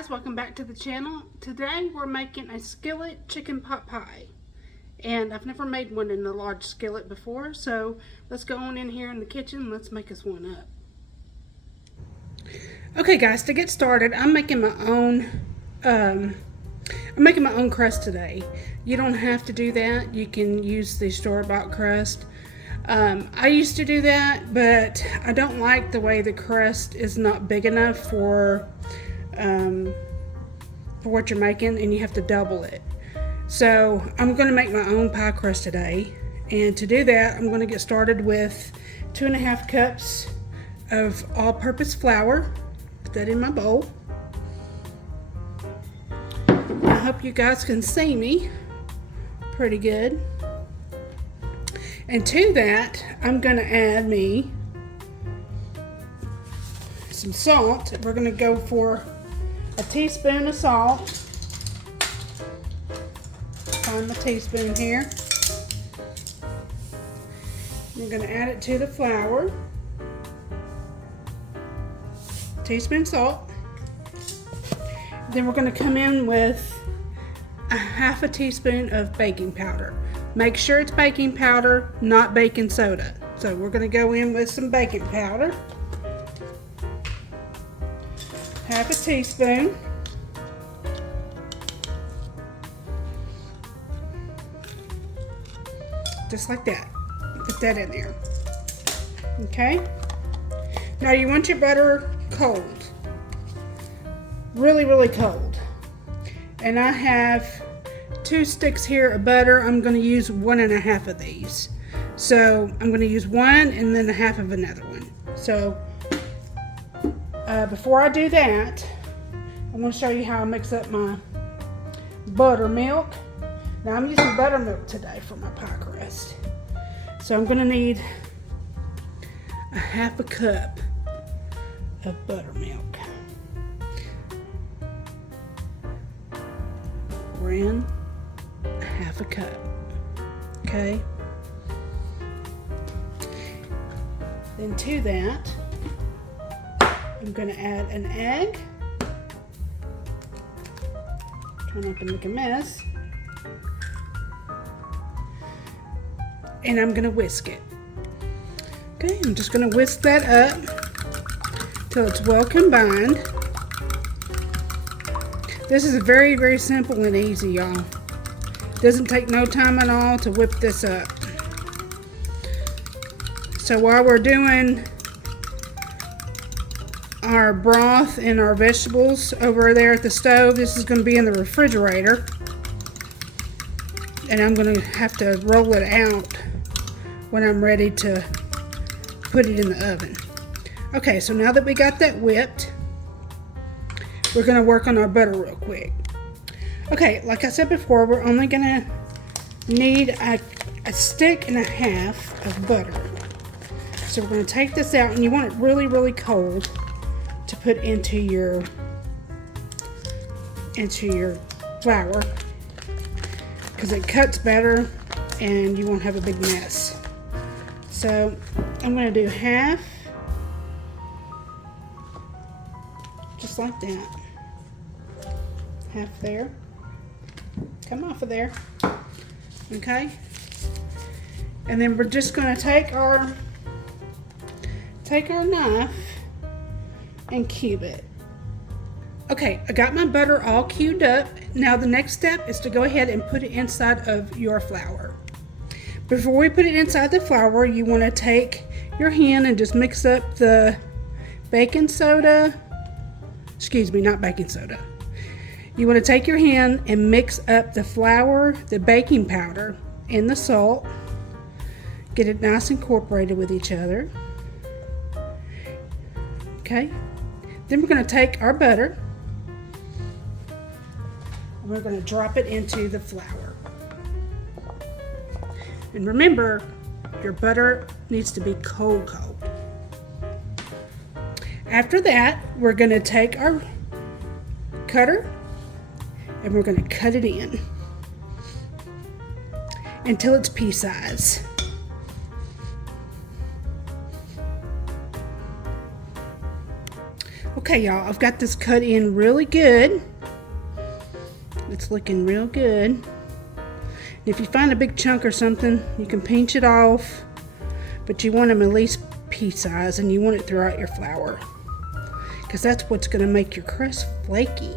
guys, welcome back to the channel. Today we're making a skillet chicken pot pie, and I've never made one in a large skillet before, so let's go on in here in the kitchen and let's make us one up. Okay guys, to get started, I'm making my own crust today. You don't have to do that. You can use the store-bought crust. I used to do that, but I don't like the way the crust is not big enough for what you're making, and you have to double it. So I'm going to make my own pie crust today, and to do that I'm going to get started with 2.5 cups of all-purpose flour. Put that in my bowl. I hope you guys can see me pretty good. And to that, I'm going to add me some salt. We're going to go for a teaspoon of salt. Find my teaspoon here. We're going to add it to the flour. Teaspoon salt. Then we're going to come in with a 1/2 teaspoon of baking powder. Make sure it's baking powder, not baking soda. So we're going to go in with some baking powder. 1/2 teaspoon. Just like that. Put that in there. Okay. Now you want your butter cold. Really, really cold. And I have 2 sticks here of butter. I'm going to use 1.5 of these. So I'm going to use 1 and then 1/2 of another one. So before I do that, I'm going to show you how I mix up my buttermilk. Now I'm using buttermilk today for my pie crust. So I'm going to need a 1/2 cup of buttermilk. We're in 1/2 cup. Okay. Then to that, I'm going to add an egg. Try not to make a mess. And I'm going to whisk it. Okay, I'm just going to whisk that up till it's well combined. This is very, very simple and easy, y'all. Doesn't take no time at all to whip this up. So while we're doing our broth and our vegetables over there at the stove, this is going to be in the refrigerator. And I'm going to have to roll it out when I'm ready to put it in the oven. Okay, so now that we got that whipped, we're going to work on our butter real quick. Okay, like I said before, we're only going to need a 1.5 sticks of butter. So we're going to take this out, and you want it really, really cold to put into your flour, because it cuts better and you won't have a big mess. So I'm going to do 1/2, just like that. 1/2 there. Come off of there. Okay. And then we're just going to take our knife and cube it. Okay, I got my butter all cubed up. Now the next step is to go ahead and put it inside of your flour. Before we put it inside the flour, you want to take your hand and just mix up the baking soda. Excuse me, not baking soda. You want to take your hand and mix up the flour, the baking powder, and the salt. Get it nice incorporated with each other. Okay. Then we're going to take our butter and we're going to drop it into the flour. And remember, your butter needs to be cold. After that, we're going to take our cutter and we're going to cut it in until it's pea size. Okay, y'all, I've got this cut in really good. It's looking real good. And if you find a big chunk or something, you can pinch it off, but you want them at least pea size, and you want it throughout your flour, because that's what's going to make your crust flaky.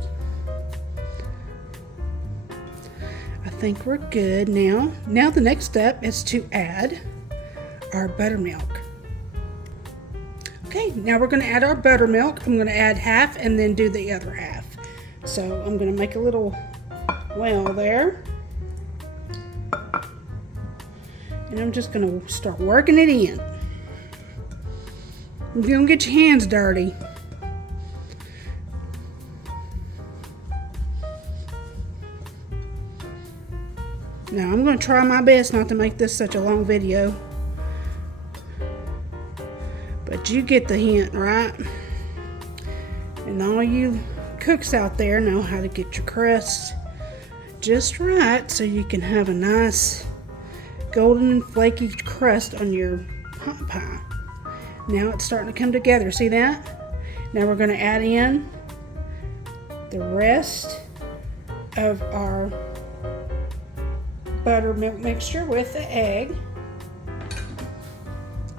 I think we're good now. Now the next step is to add our buttermilk. Okay, now we're going to add our buttermilk. I'm going to add half and then do the other half. So I'm going to make a little well there. And I'm just going to start working it in. You're going to get your hands dirty. Now I'm going to try my best not to make this such a long video. But you get the hint, right? And all you cooks out there know how to get your crust just right so you can have a nice golden and flaky crust on your hot pie. Now it's starting to come together. See that? Now we're going to add in the rest of our buttermilk mixture with the egg.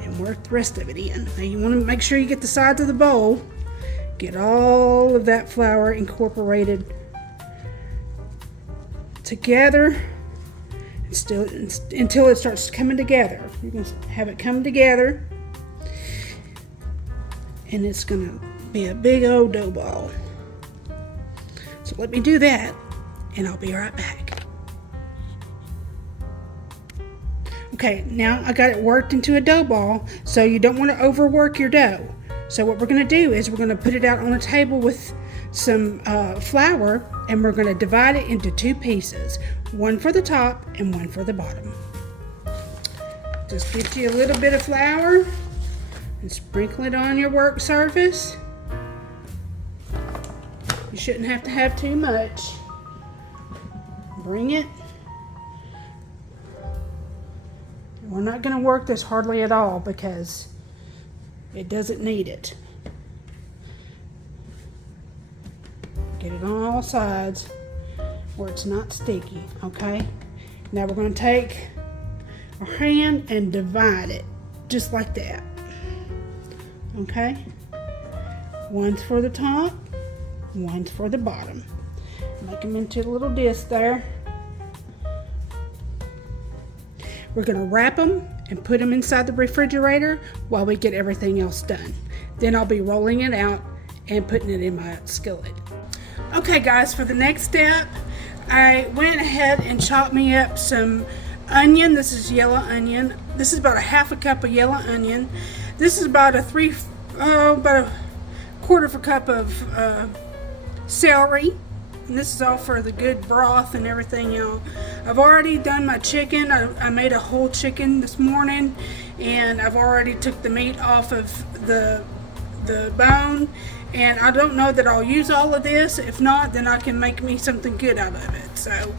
And work the rest of it in. Now you want to make sure you get the sides of the bowl. Get all of that flour incorporated together until it starts coming together. You can have it come together, and it's going to be a big old dough ball. So let me do that, and I'll be right back. Okay, now I got it worked into a dough ball, so you don't want to overwork your dough. So what we're going to do is we're going to put it out on a table with some flour, and we're going to divide it into two pieces, one for the top and one for the bottom. Just get you a little bit of flour and sprinkle it on your work surface. You shouldn't have to have too much. Bring it. We're not going to work this hardly at all because it doesn't need it. Get it on all sides where it's not sticky, okay? Now we're going to take our hand and divide it just like that, okay? One's for the top, one's for the bottom. Make them into a little disc there. We're going to wrap them and put them inside the refrigerator while we get everything else done. Then I'll be rolling it out and putting it in my skillet. Okay guys, for the next step, I went ahead and chopped me up some onion. This is yellow onion. This is about a half a cup of yellow onion. This is about about a quarter of a cup of celery. And this is all for the good broth and everything, y'all. I've already done my chicken. I made a whole chicken this morning, and I've already took the meat off of the bone. And I don't know that I'll use all of this. If not, then I can make me something good out of it. So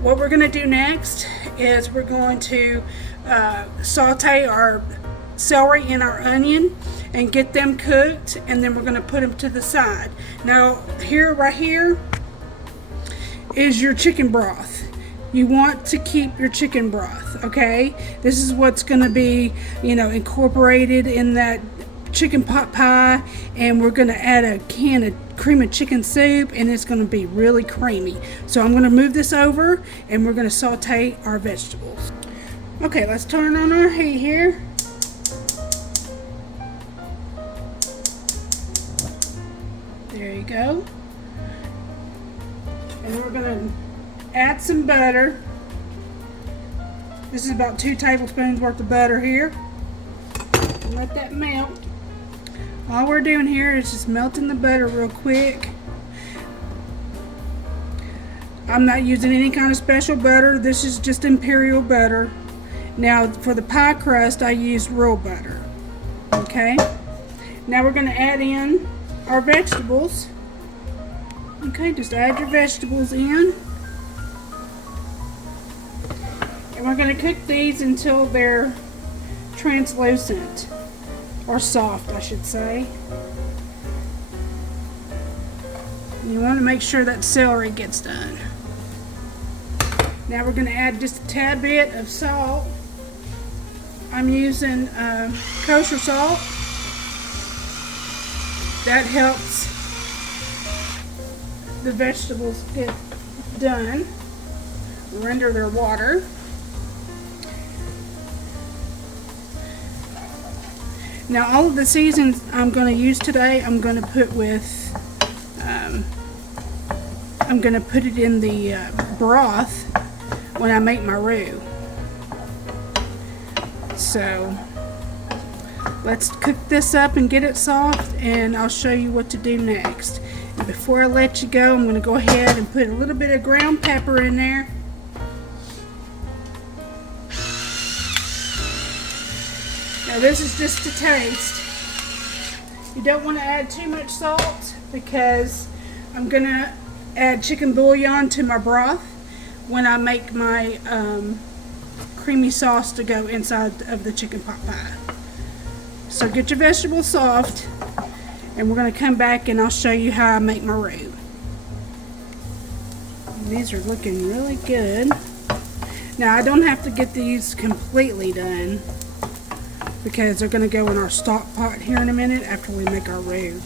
what we're going to do next is we're going to saute our celery and our onion and get them cooked, and then we're going to put them to the side. Now right here is your chicken broth. You want to keep your chicken broth, okay? This is what's going to be, incorporated in that chicken pot pie, and we're going to add a can of cream of chicken soup, and it's going to be really creamy. So I'm going to move this over, and we're going to saute our vegetables. Okay, let's turn on our heat here. There you go. And we're going to add some butter. This is about 2 tablespoons worth of butter here. And let that melt. All we're doing here is just melting the butter real quick. I'm not using any kind of special butter. This is just imperial butter. Now for the pie crust, I used real butter. Okay. Now we're going to add in our vegetables. Okay, just add your vegetables in. And we're going to cook these until they're translucent, or soft I should say. You want to make sure that celery gets done. Now we're going to add just a tad bit of salt. I'm using kosher salt. That helps the vegetables get done, render their water. Now all of the seasons I'm going to use today, I'm going to put with, I'm going to put it in the broth when I make my roux. So let's cook this up and get it soft, and I'll show you what to do next. And before I let you go, I'm going to go ahead and put a little bit of ground pepper in there. Now this is just to taste. You don't want to add too much salt because I'm going to add chicken bouillon to my broth when I make my creamy sauce to go inside of the chicken pot pie. So get your vegetables soft, and we're going to come back and I'll show you how I make my roux. These are looking really good. Now I don't have to get these completely done because they're going to go in our stock pot here in a minute after we make our roux.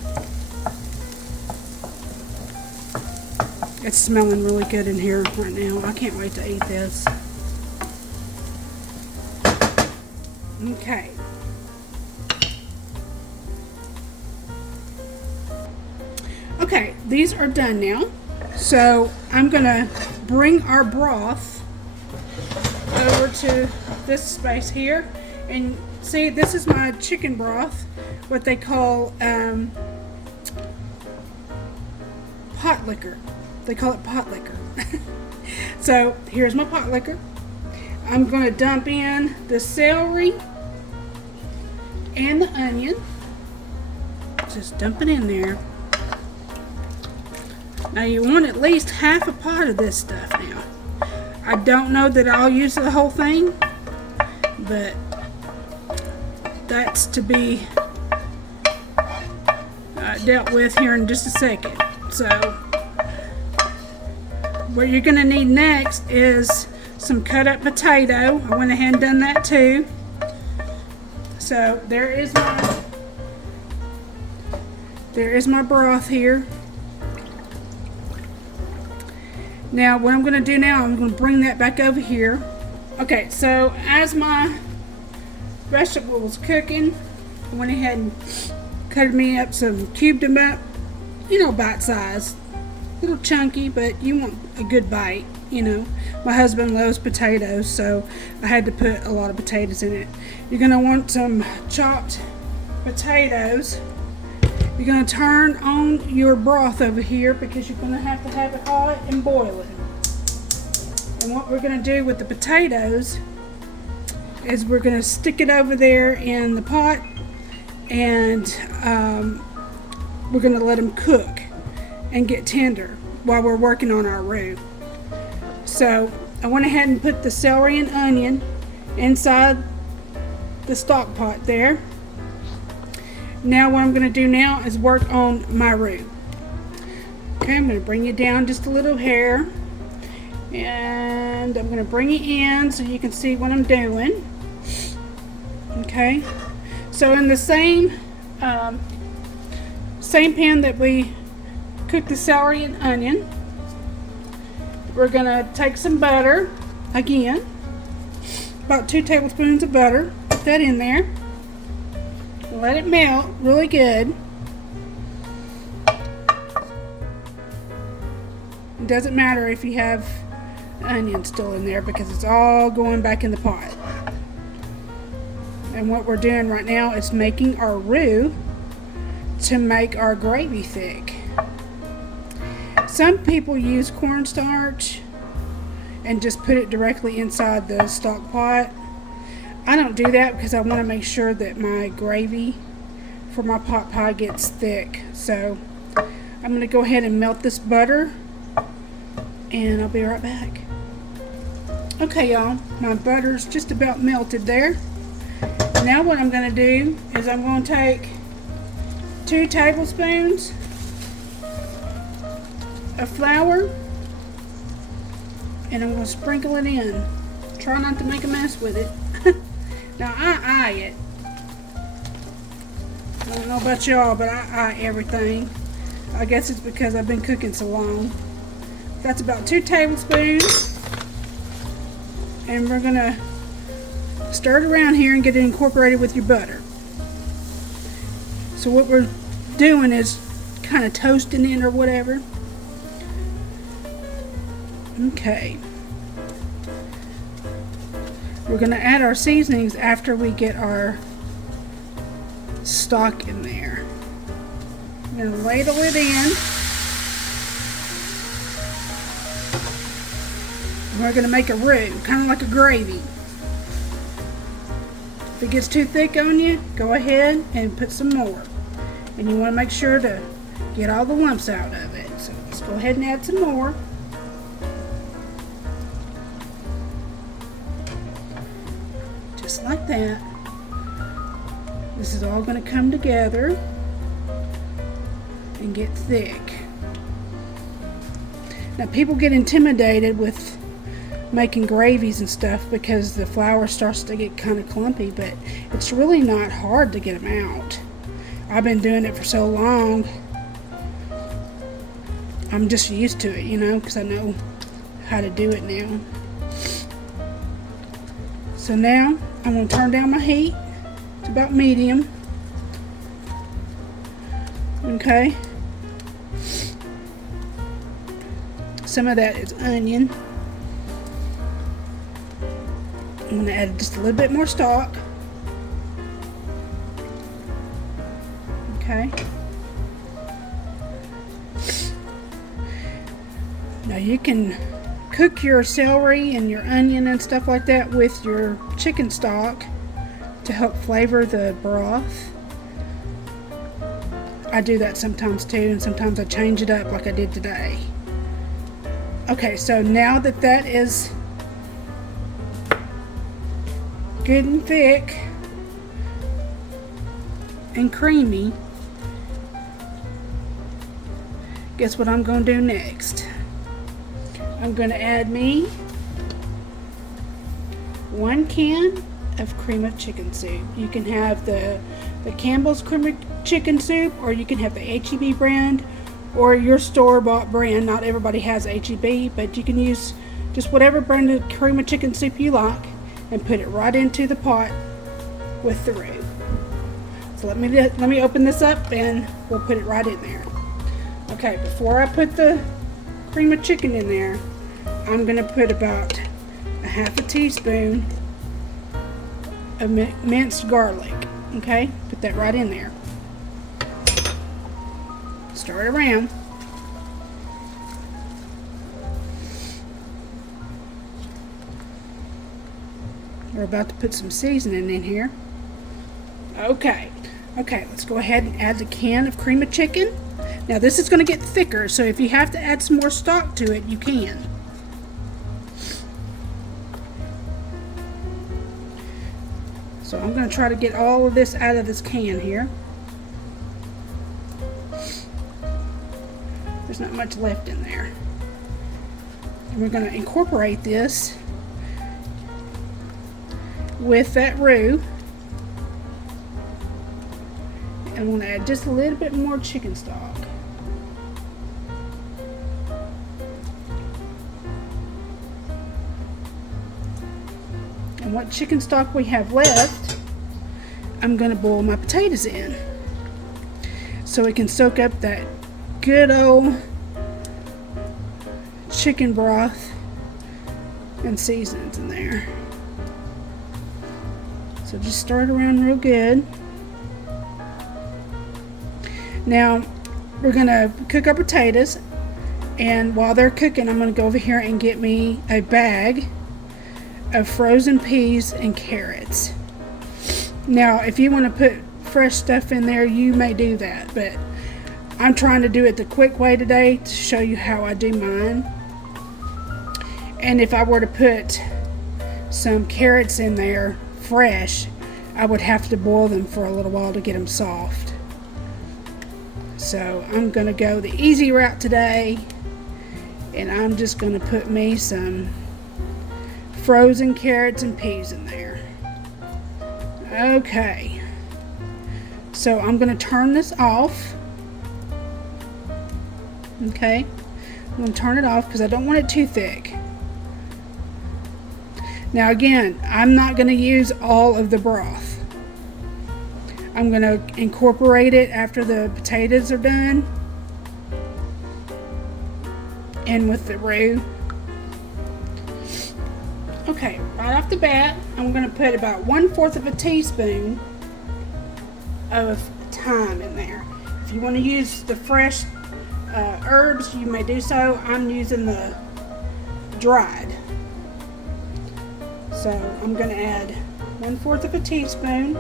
It's smelling really good in here right now. I can't wait to eat this. Okay. Okay, these are done now. So I'm going to bring our broth over to this space here. And see, this is my chicken broth, what they call pot liquor. They call it pot liquor. So here's my pot liquor. I'm going to dump in the celery and the onion. Just dump it in there. Now you want at least half a pot of this stuff now. I don't know that I'll use the whole thing, but that's to be dealt with here in just a second. So what you're going to need next is some cut up potato. I went ahead and done that too. So there is my broth here. Now what I'm going to do now, I'm going to bring that back over here. Okay, so as my vegetable was cooking, I went ahead and cut me up cubed them up, you know, bite size. A little chunky, but you want a good bite, you know. My husband loves potatoes, so I had to put a lot of potatoes in it. You're going to want some chopped potatoes. You're going to turn on your broth over here because you're going to have it hot and boiling. And what we're going to do with the potatoes is we're going to stick it over there in the pot, and we're going to let them cook and get tender while we're working on our roux. So I went ahead and put the celery and onion inside the stock pot there. Now what I'm going to do now is work on my roux. Okay, I'm going to bring it down just a little hair, and I'm going to bring it in so you can see what I'm doing. Okay, so in the same pan that we cook the celery and onion, we're going to take some butter again, about 2 tablespoons of butter. Put that in there. Let it melt really good. It doesn't matter if you have onion still in there because it's all going back in the pot. And what we're doing right now is making our roux to make our gravy thick. Some people use cornstarch and just put it directly inside the stock pot. I don't do that because I want to make sure that my gravy for my pot pie gets thick. So I'm going to go ahead and melt this butter, and I'll be right back. Okay, y'all, my butter's just about melted there. Now what I'm going to do is I'm going to take 2 tablespoons of flour, and I'm going to sprinkle it in. Try not to make a mess with it. Now I eye it. I don't know about y'all, but I eye everything. I guess it's because I've been cooking so long. That's about 2 tablespoons. And we're going to stir it around here and get it incorporated with your butter. So what we're doing is kind of toasting it or whatever. Okay. We're going to add our seasonings after we get our stock in there. I'm going to ladle it in. We're going to make a roux, kind of like a gravy. If it gets too thick on you, go ahead and put some more. And you want to make sure to get all the lumps out of it. So let's go ahead and add some more. Just like that. This is all going to come together and get thick. Now people get intimidated with making gravies and stuff because the flour starts to get kind of clumpy, but it's really not hard to get them out. I've been doing it for so long, I'm just used to it, you know, because I know how to do it now. So now I'm going to turn down my heat to about medium. Okay. Some of that is onion. I'm going to add just a little bit more stock. Okay. Now you can cook your celery and your onion and stuff like that with your chicken stock to help flavor the broth. I do that sometimes too, and sometimes I change it up like I did today. Okay, so now that that is good and thick and creamy, guess what I'm going to do next? I'm going to add me 1 can of cream of chicken soup. You can have the Campbell's cream of chicken soup, or you can have the HEB brand or your store-bought brand. Not everybody has HEB, but you can use just whatever brand of cream of chicken soup you like and put it right into the pot with the roux. So let me open this up and we'll put it right in there. Okay, before I put the cream of chicken in there, I'm going to put about 1/2 teaspoon of minced garlic. Okay, put that right in there. Stir it around. We're about to put some seasoning in here. Okay, let's go ahead and add the can of cream of chicken. Now this is going to get thicker, so if you have to add some more stock to it, you can. So I'm going to try to get all of this out of this can here. There's not much left in there. And we're going to incorporate this with that roux. And I'm going to add just a little bit more chicken stock. And what chicken stock we have left, I'm going to boil my potatoes in so it can soak up that good old chicken broth and seasonings in there. So just stir it around real good. Now we're going to cook our potatoes, and while they're cooking, I'm going to go over here and get me a bag of frozen peas and carrots. Now if you want to put fresh stuff in there, you may do that, but I'm trying to do it the quick way today to show you how I do mine. And if I were to put some carrots in there fresh, I would have to boil them for a little while to get them soft. So I'm going to go the easy route today And I'm just going to put me some frozen carrots and peas in there. Okay. So I'm going to turn this off. Okay. I'm going to turn it off because I don't want it too thick. Now again, I'm not going to use all of the broth. I'm going to incorporate it after the potatoes are done in with the roux. Okay, right off the bat, I'm going to put about 1/4 of a teaspoon of thyme in there. If you want to use the fresh herbs, you may do so. I'm using the dried. So I'm going to add 1/4 of a teaspoon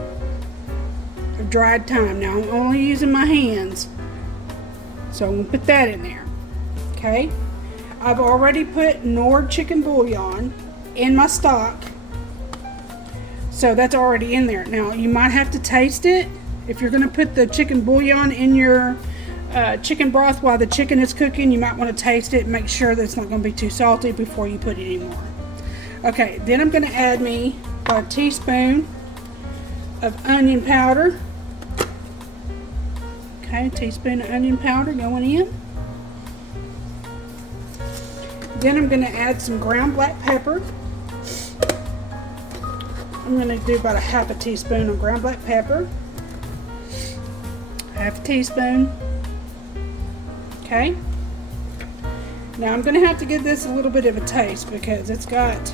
of dried thyme. Now I'm only using my hands, so I'm going to put that in there. Okay, I've already put Nord chicken bouillon in my stock, so that's already in there. Now you might have to taste it. If you're going to put the chicken bouillon in your chicken broth while the chicken is cooking, you might want to taste it and make sure that it's not going to be too salty before you put any more. Okay, then I'm going to add me about a teaspoon of onion powder. Okay, a teaspoon of onion powder going in. Then I'm going to add some ground black pepper. I'm going to do about a 1/2 teaspoon of ground black pepper. 1/2 teaspoon. Okay. Now I'm going to have to give this a little bit of a taste because it's got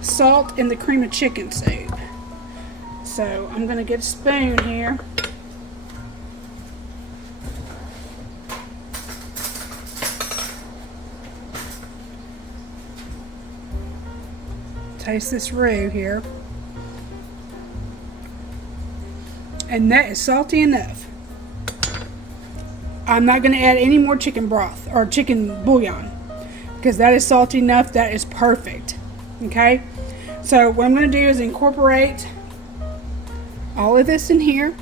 salt in the cream of chicken soup. So I'm going to get a spoon here. Taste this roux here. And that is salty enough. I'm not going to add any more chicken broth or chicken bouillon because that is salty enough. That is perfect. Okay, so what I'm going to do is incorporate all of this in here.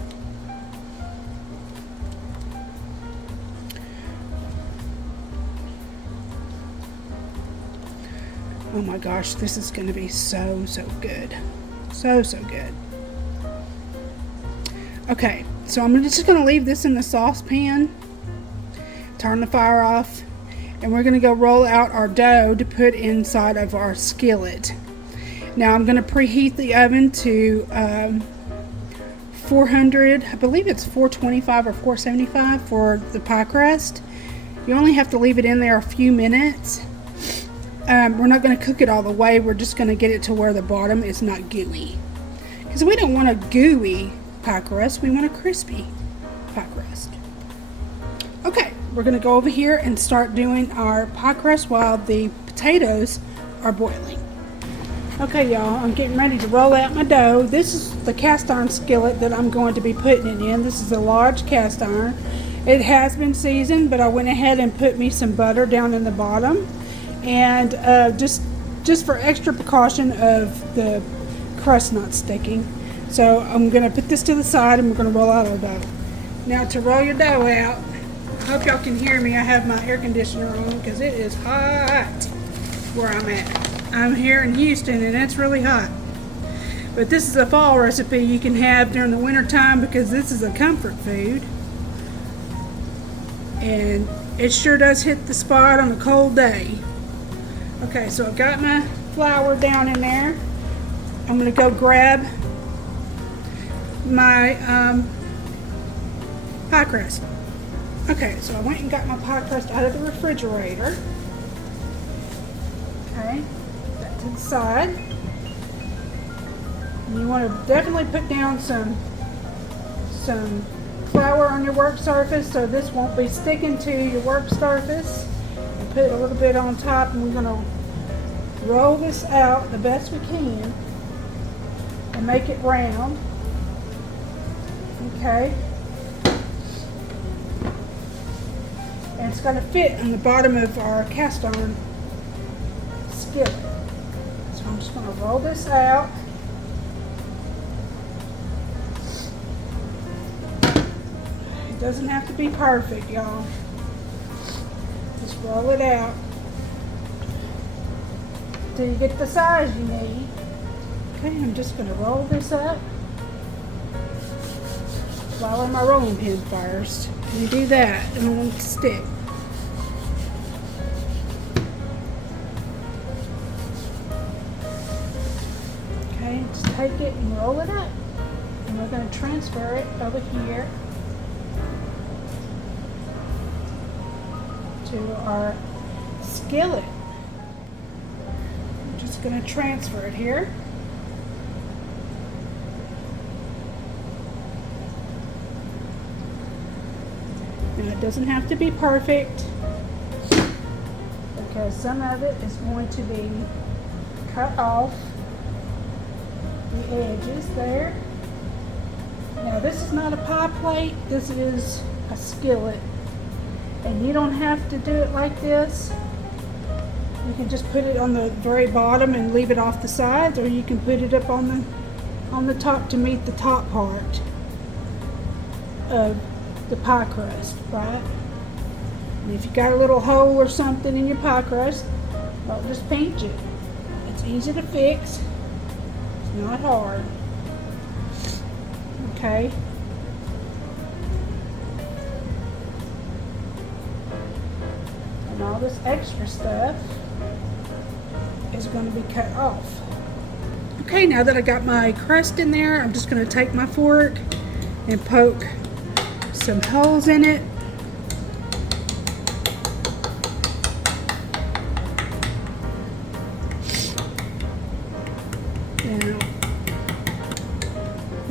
Oh my gosh, this is going to be so good. So good. Okay, so I'm just going to leave this in the saucepan. Turn the fire off. And we're going to go roll out our dough to put inside of our skillet. Now I'm going to preheat the oven to 400, I believe it's 425 or 475 for the pie crust. You only have to leave it in there a few minutes. We're not going to cook it all the way. We're just going to get it to where the bottom is not gooey. Because we don't want a gooey pie crust. We want a crispy pie crust. Okay, we're going to go over here and start doing our pie crust while the potatoes are boiling. Okay, y'all, I'm getting ready to roll out my dough. This is the cast iron skillet that I'm going to be putting it in. This is a large cast iron. It has been seasoned, but I went ahead and put me some butter down in the bottom. And just for extra precaution of the crust not sticking. So I'm going to put this to the side and we're going to roll out our dough. Now to roll your dough out, I hope y'all can hear me. I have my air conditioner on because it is hot where I'm at. I'm here in Houston and it's really hot. But this is a fall recipe you can have during the winter time because this is a comfort food. And it sure does hit the spot on a cold day. Okay, so I've got my flour down in there. I'm going to go grab my pie crust. Okay, so I went and got my pie crust out of the refrigerator. Okay, put that to the side. And you want to definitely put down some flour on your work surface so this won't be sticking to your work surface. And put a little bit on top, and we're going to roll this out the best we can and make it round. Okay. And it's going to fit on the bottom of our cast iron skillet. So I'm just going to roll this out. It doesn't have to be perfect, y'all. Just roll it out till you get the size you need. Okay, I'm just going to roll this up. Flour my rolling pin first. When you do that, I don't want it to stick. Okay, just take it and roll it up. And we're going to transfer it over here to our skillet. I'm just going to transfer it here. Now it doesn't have to be perfect because some of it is going to be cut off the edges there. Now this is not a pie plate, this is a skillet. And you don't have to do it like this. You can just put it on the very bottom and leave it off the sides, or you can put it up on the top to meet the top part of the pie crust, right? And if you got a little hole or something in your pie crust, well, just pinch it. It's easy to fix. It's not hard. Okay. And all this extra stuff is going to be cut off. Okay, now that I got my crust in there, I'm just going to take my fork and poke some holes in it. Now,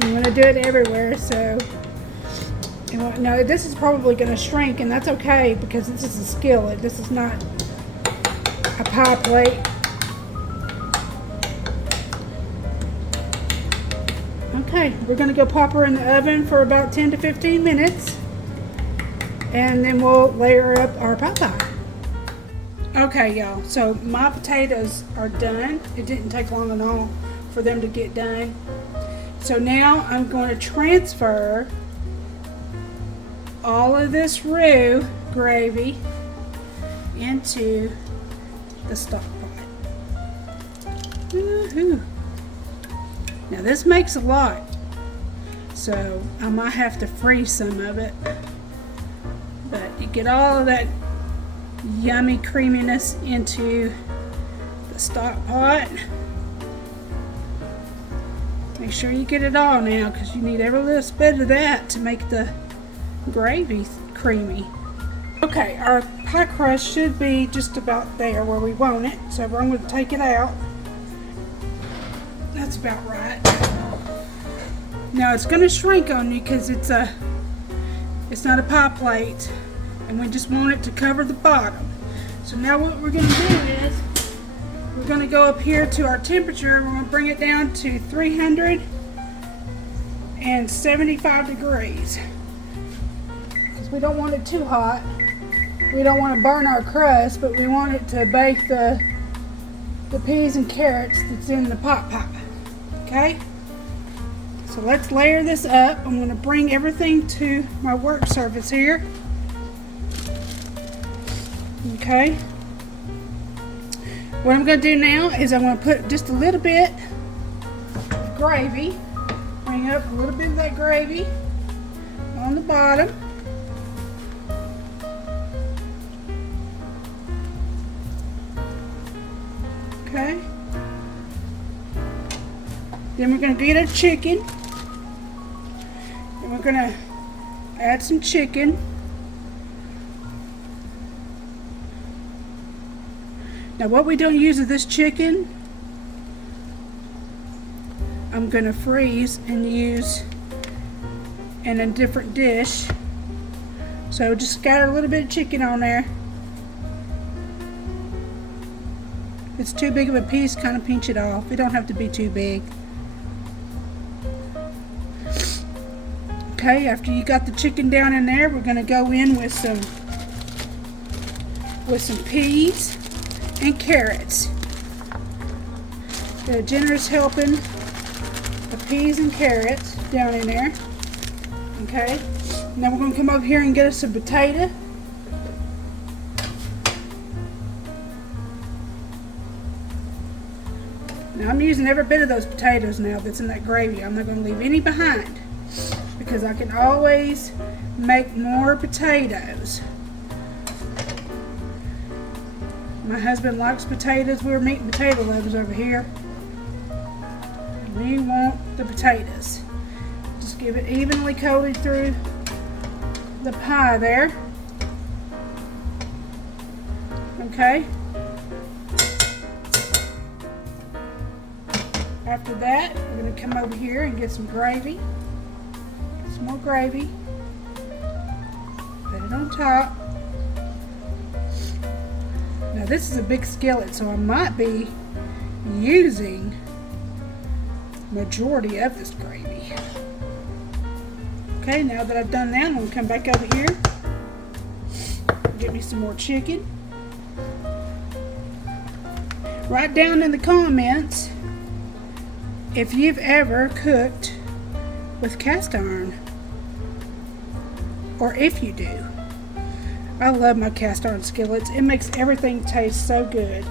you want to do it everywhere, so no, this is probably going to shrink, and that's okay because this is a skillet. This is not a pie plate. Okay, we're going to go pop her in the oven for about 10 to 15 minutes, and then we'll layer up our pie. Okay, y'all, so my potatoes are done. It didn't take long at all for them to get done. So now I'm going to transfer all of this roux gravy into the stock pot. Woohoo! Now this makes a lot, so I might have to freeze some of it, but you get all of that yummy creaminess into the stock pot. Make sure you get it all now, because you need every little bit of that to make the gravy creamy. Okay, our pie crust should be just about there where we want it, so I'm going to take it out. That's about right. Now it's going to shrink on you because it's not a pie plate, and we just want it to cover the bottom. So now what we're going to do is we're going to go up here to our temperature. We're going to bring it down to 375 degrees because we don't want it too hot. We don't want to burn our crust, but we want it to bake the peas and carrots that's in the pot pie. Okay, so let's layer this up. I'm going to bring everything to my work surface here. Okay, what I'm going to do now is I'm going to put just a little bit of gravy, bring up a little bit of that gravy on the bottom. Okay. Then we're going to get a chicken, and we're going to add some chicken. Now what we don't use of this chicken, I'm going to freeze and use in a different dish. So just scatter a little bit of chicken on there. If it's too big of a piece, kind of pinch it off. It don't have to be too big. Okay, after you got the chicken down in there, we're going to go in with some peas and carrots. Get a generous helping of peas and carrots down in there. Okay, now we're going to come over here and get us some potato. Now I'm using every bit of those potatoes now that's in that gravy. I'm not going to leave any behind because I can always make more potatoes. My husband likes potatoes. We're meat potato lovers over here. We want the potatoes. Just give it evenly coated through the pie there. Okay. After that, we're going to come over here and get some gravy. Get some more gravy. Put it on top. Now this is a big skillet, so I might be using majority of this gravy. Okay, now that I've done that, I'm going to come back over here. Get me some more chicken. Write down in the comments if you've ever cooked with cast iron, or if you do. I love my cast iron skillets. It makes everything taste so good.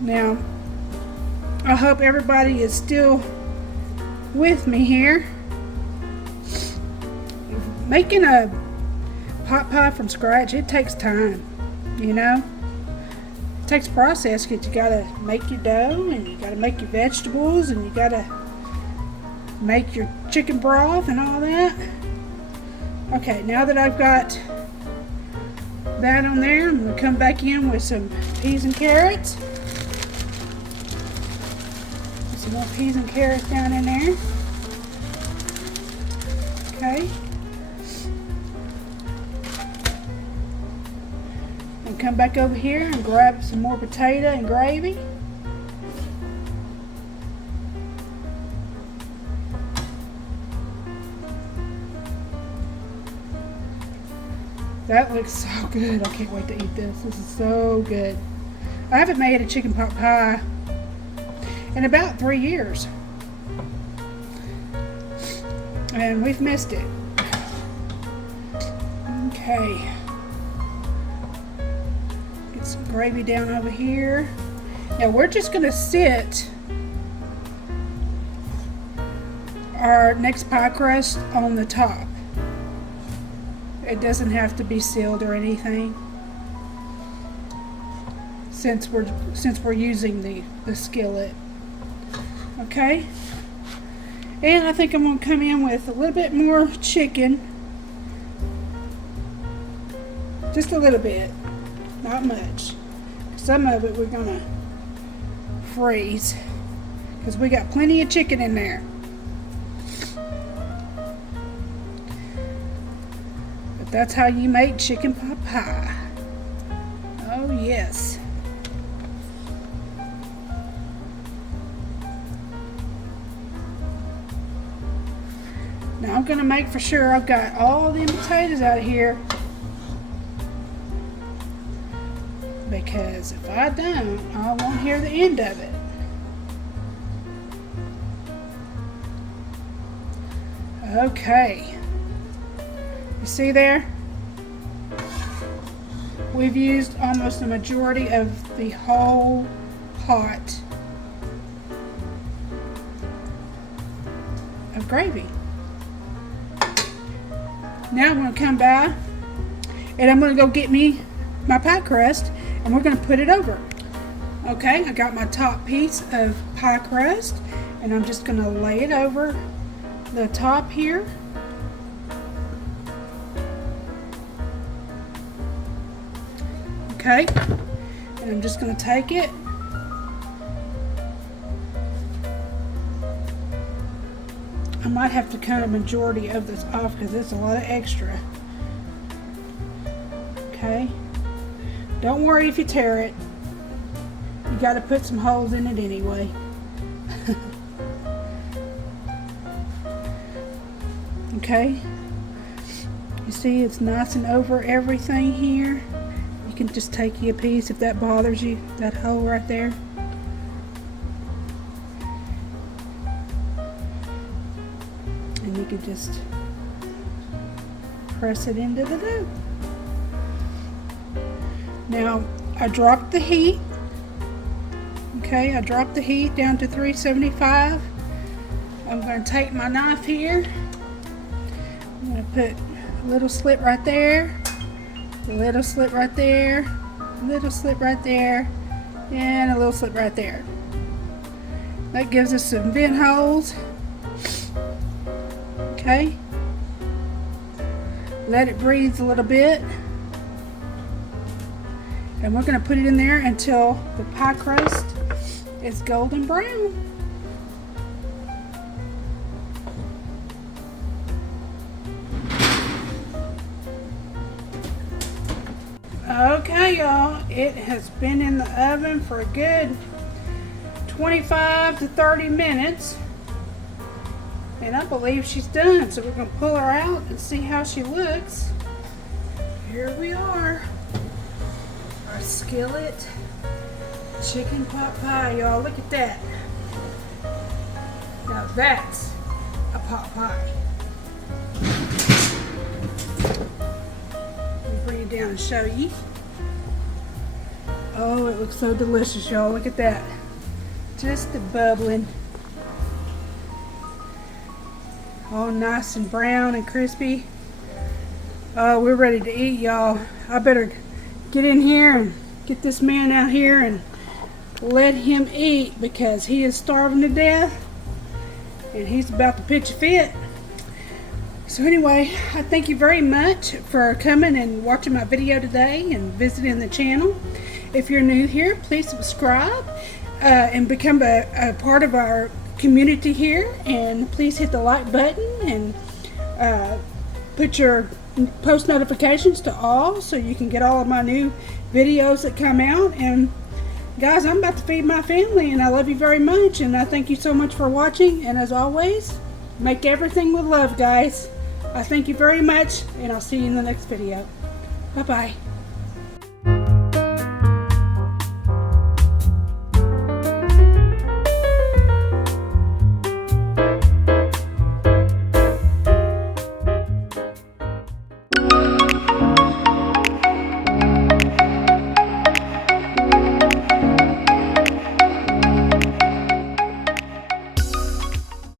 Now, I hope everybody is still with me here. Making a pot pie from scratch, it takes time, you know. It takes process because you gotta make your dough, and you gotta make your vegetables, and you gotta make your chicken broth and all that. Okay, now that I've got that on there, I'm gonna come back in with some peas and carrots. Put some more peas and carrots down in there. Okay. And come back over here and grab some more potato and gravy. That looks so good. I can't wait to eat this. This is so good. I haven't made a chicken pot pie in about 3 years. And we've missed it. Okay. Get some gravy down over here. Now we're just going to sit our next pie crust on the top. It doesn't have to be sealed or anything, since we're using the skillet. Okay, and I think I'm going to come in with a little bit more chicken, just a little bit, not much. Some of it we're going to freeze because we got plenty of chicken in there. That's how you make chicken pot pie. Oh yes. Now I'm going to make for sure I've got all the potatoes out of here, because if I don't, I won't hear the end of it. Okay. You see there? We've used almost the majority of the whole pot of gravy. Now I'm going to come by and I'm going to go get me my pie crust and we're going to put it over. Okay, I got my top piece of pie crust and I'm just going to lay it over the top here. Okay, and I'm just going to take it I might have to cut a majority of this off because it's a lot of extra. Okay, don't worry if you tear it, you got to put some holes in it anyway. Okay, you see it's nice and over everything here. You can just take you a piece if that bothers you, that hole right there. And you can just press it into the dough. Now, I dropped the heat. Okay, I dropped the heat down to 375. I'm going to take my knife here. I'm going to put a little slit right there, a little slit right there, a little slit right there, and a little slit right there. That gives us some vent holes. Okay. Let it breathe a little bit. And we're going to put it in there until the pie crust is golden brown. Okay, y'all, it has been in the oven for a good 25 to 30 minutes. And I believe she's done, so we're going to pull her out and see how she looks. Here we are. Our skillet chicken pot pie, y'all. Look at that. Now that's a pot pie. Let me bring it down and show you. Oh, it looks so delicious, y'all. Look at that. Just the bubbling. All nice and brown and crispy. Oh, we're ready to eat, y'all. I better get in here and get this man out here and let him eat, because he is starving to death and he's about to pitch a fit. So anyway, I thank you very much for coming and watching my video today and visiting the channel. If you're new here, please subscribe and become a part of our community here, and please hit the like button and put your post notifications to all so you can get all of my new videos that come out. And guys, I'm about to feed my family, and I love you very much, and I thank you so much for watching. And as always, make everything with love, guys. I thank you very much, and I'll see you in the next video. Bye bye.